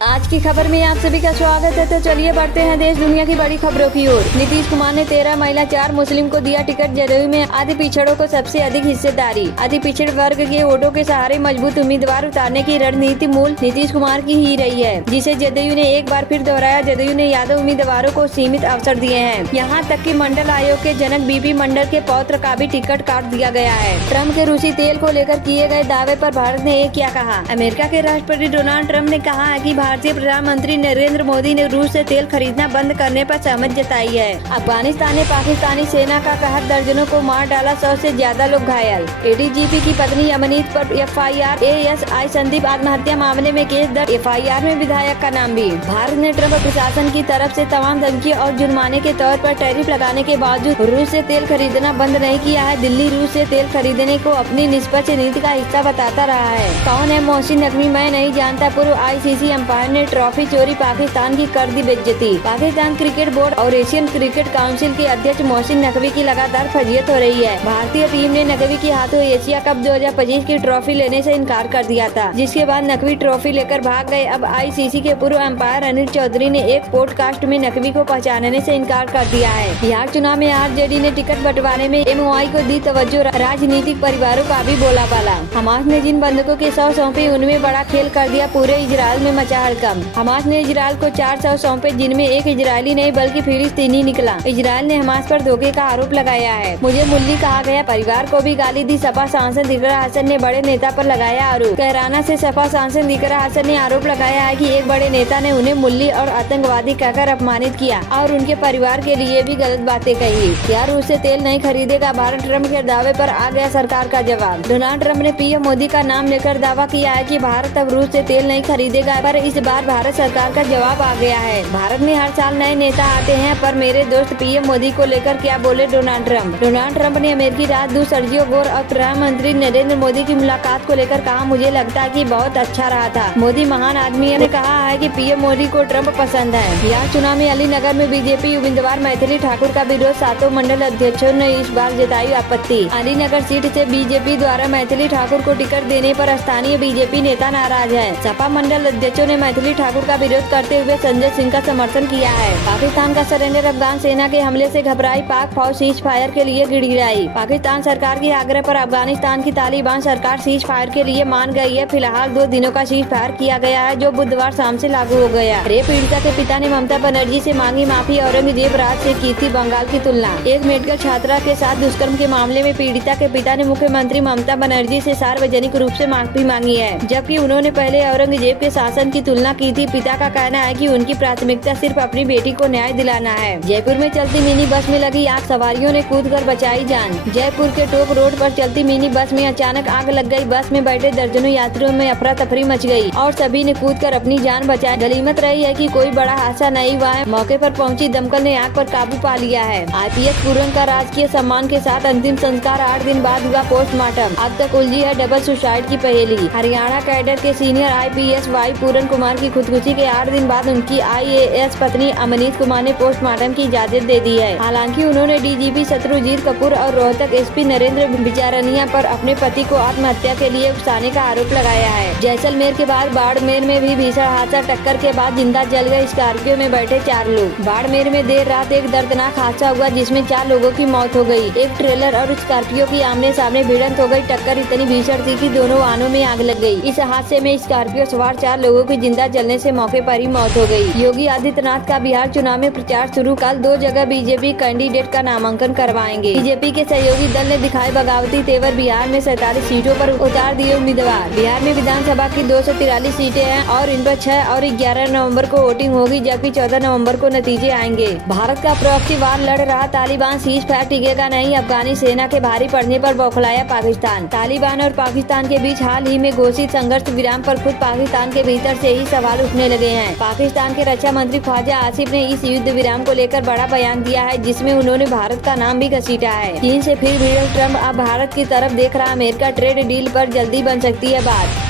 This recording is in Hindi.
आज की खबर में आप सभी का स्वागत है। तो चलिए बढ़ते हैं देश दुनिया की बड़ी खबरों की ओर। नीतीश कुमार ने 13 महिला 4 मुस्लिम को दिया टिकट। जदयू में अति पिछड़ों को सबसे अधिक हिस्सेदारी। अति पिछड़ वर्ग के वोटों के सहारे मजबूत उम्मीदवार उतारने की रणनीति मूल नीतीश कुमार की ही रही है, जिसे जदयू ने एक बार फिर दोहराया। जदयू ने यादव उम्मीदवारों को सीमित अवसर दिए हैं। यहाँ तक कि मंडल आयोग के जनक बीपी मंडल के पौत्र का भी टिकट काट दिया गया है। ट्रम्प के रूसी तेल को लेकर किए गए दावे पर भारत ने क्या कहा। अमेरिका के राष्ट्रपति डोनाल्ड ट्रम्प ने कहा है कि भारतीय प्रधानमंत्री नरेंद्र मोदी ने रूस से तेल खरीदना बंद करने पर सहमति जताई है। अफगानिस्तान ने पाकिस्तानी सेना का कहर, दर्जनों को मार डाला, 100 से ज्यादा लोग घायल। एडीजीपी की पत्नी अमनीत पर एफआईआर। एएसआई संदीप आत्महत्या मामले में केस दर्ज। एफआईआर में विधायक का नाम भी। भारत ने ट्रम्प प्रशासन की तरफ से तमाम धमकी और जुर्माने के तौर पर टैरिफ लगाने के बावजूद रूस से तेल खरीदना बंद नहीं किया है। दिल्ली रूस से तेल खरीदने को अपनी निष्पक्ष नीति का हिस्सा बताता रहा है। कौन है मोहसिन नकवी, मैं नहीं जानता। पूर्व आईसीसी अंपायर ने ट्रॉफी चोरी, पाकिस्तान की कर दी बेइज्जती। पाकिस्तान क्रिकेट बोर्ड और एशियन क्रिकेट काउंसिल के अध्यक्ष मोहसिन नकवी की लगातार फजीयत हो रही है। भारतीय टीम ने नकवी के हाथों एशिया कप 2025 की ट्रॉफी लेने से इनकार कर दिया था, जिसके बाद नकवी ट्रॉफी लेकर भाग गए। अब आईसीसी के पूर्व अंपायर अनिल चौधरी ने एक पॉडकास्ट में नकवी को पहचानने से इनकार कर दिया है। बिहार चुनाव में आरजेडी ने टिकट बंटवारे में एमओआई को दी तवज्जो। राजनीतिक परिवारों का भी बोला बाला। हमास ने जिन बंधकों के 100 सौंपे, उनमें बड़ा खेल कर दिया। पूरे इजराइल में मचा हड़कंप। हमास ने इजराइल को 400 सौंपे, जिनमें एक इजरायली नहीं बल्कि फिलिस्तीनी निकला। इजराइल ने हमास पर धोखे का आरोप लगाया है। मुझे मुल्ली कहा गया, परिवार को भी गाली दी। सपा सांसद इकरा हसन ने बड़े नेता पर लगाया आरोप। कैराना से सपा सांसद इकरा हसन ने आरोप लगाया है कि एक बड़े नेता ने उन्हें मुल्ली और आतंकवादी कहकर अपमानित किया और उनके परिवार के लिए भी गलत बातें कही। क्या रूस से तेल नहीं खरीदेगा भारत? ट्रम्प के दावे पर आ गया सरकार का जवाब। डोनाल्ड ट्रम्प ने पीएम मोदी का नाम लेकर दावा किया है कि भारत अब रूस से तेल नहीं खरीदेगा, पर इस बार भारत सरकार का जवाब आ गया है। भारत में हर साल नए नेता आते हैं, पर मेरे दोस्त पीएम मोदी को लेकर क्या बोले डोनाल्ड ट्रम्प। डोनाल्ड ट्रम्प ने अमेरिकी राजदूत सर्जियो गोर और प्रधानमंत्री नरेंद्र मोदी की मुलाकात को लेकर कहा, मुझे लगता है कि बहुत अच्छा रहा था। मोदी महान आदमी ने कहा है कि पीएम मोदी को ट्रम्प पसंद है। बिहार चुनाव में अलीनगर में बीजेपी उम्मीदवार मैथिली ठाकुर का विरोध। 7 मंडल अध्यक्षों ने इस बार जताई आपत्ति। अलीनगर सीट से बीजेपी द्वारा मैथिली ठाकुर को टिकट देने पर स्थानीय बीजेपी नेता नाराज है। सपा मंडल अध्यक्षों ने मैथिली ठाकुर का विरोध करते हुए संजय सिंह का समर्थन किया है। पाकिस्तान का सरेंडर। अफगान सेना के हमले से घबराई पाक फौज सीज फायर के लिए गिड़गिड़ाई। पाकिस्तान सरकार के आग्रह पर अफगानिस्तान की तालिबान सरकार सीज फायर के लिए मान गई है। फिलहाल 2 दिनों का सीज फायर किया गया है, जो बुधवार शाम से लागू हो गया। रेप पीड़िता के पिता ने ममता बनर्जी से मांगी माफी। औरंगजेब राज से की थी बंगाल की तुलना। एक मेडिकल छात्रा के साथ दुष्कर्म के मामले में पीड़िता के पिता ने मुख्यमंत्री ममता बनर्जी से सार्वजनिक रूप से माफी मांगी है, जबकि उन्होंने पहले औरंगजेब के शासन की तुलना की थी। पिता का कहना है कि उनकी प्राथमिकता सिर्फ अपनी बेटी को न्याय दिलाना है। जयपुर में चलती मिनी बस में लगी आग, सवारियों ने कूदकर बचाई जान। जयपुर के टोक रोड पर चलती मिनी बस में अचानक आग लग गई। बस में बैठे दर्जनों यात्रियों में अफरा तफरी मच गई और सभी ने कूदकर अपनी जान बचाई। गनीमत रही है कि कोई बड़ा हादसा नहीं हुआ है। मौके पर पहुंची दमकल ने आग पर काबू पा लिया है। आईपीएस पूरन का राजकीय सम्मान के साथ अंतिम संस्कार। 8 दिन बाद हुआ पोस्टमार्टम। अब तक उलझी है डबल सुसाइड की पहेली। हरियाणा कैडर के सीनियर आईपीएस वाई पूरन कुमार की खुदकुशी के 8 दिन बाद उनकी आईएएस पत्नी अमनीत कुमार ने पोस्टमार्टम की इजाजत दे दी है। हालांकि उन्होंने डीजीपी शत्रुजीत कपूर और रोहतक एसपी नरेंद्र बिचारनिया पर अपने पति को आत्महत्या के लिए उकसाने का आरोप लगाया है। जैसलमेर के बाद बाड़मेर में भी भीषण हादसा। टक्कर के बाद जिंदा जल गए स्कॉर्पियो में बैठे 4 लोग। बाड़मेर में देर रात एक दर्दनाक हादसा हुआ, जिसमें 4 लोगों की मौत हो गई। एक ट्रेलर और स्कॉर्पियो की आमने सामने भिड़ंत हो गई। टक्कर इतनी भीषण थी कि दोनों वाहनों में आग लग गई। इस हादसे में स्कॉर्पियो सवार 4 लोगों की जिंदा जलने से मौके पर ही मौत हो गई। योगी आदित्यनाथ का बिहार चुनाव में प्रचार शुरू। कल 2 जगह बीजेपी कैंडिडेट का नामांकन करवाएंगे। बीजेपी के सहयोगी दल ने दिखाए बगावती तेवर। बिहार में 47 सीटों पर उतार दिए उम्मीदवार। बिहार में विधानसभा की 243 सीटें हैं और इन पर 6 और 11 नवंबर को वोटिंग होगी, जबकि 14 नवंबर को नतीजे आएंगे। भारत का प्रॉक्सी वार लड़ रहा तालिबान। सीज फायर टिकेगा नहीं। अफगानी सेना के भारी पड़ने पर बौखलाया पाकिस्तान। तालिबान और पाकिस्तान के बीच हाल ही में घोषित संघर्ष विराम पर खुद पाकिस्तान के भीतर से ही सवाल उठने लगे हैं। पाकिस्तान के रक्षा मंत्री ख्वाजा आसिफ ने इस युद्ध विराम को लेकर बड़ा बयान दिया है, जिसमें उन्होंने भारत का नाम भी घसीटा है। चीन से फिर भिड़े ट्रम्प। अब भारत की तरफ देख रहा। अमेरिका ट्रेड डील पर जल्दी बन सकती है बात।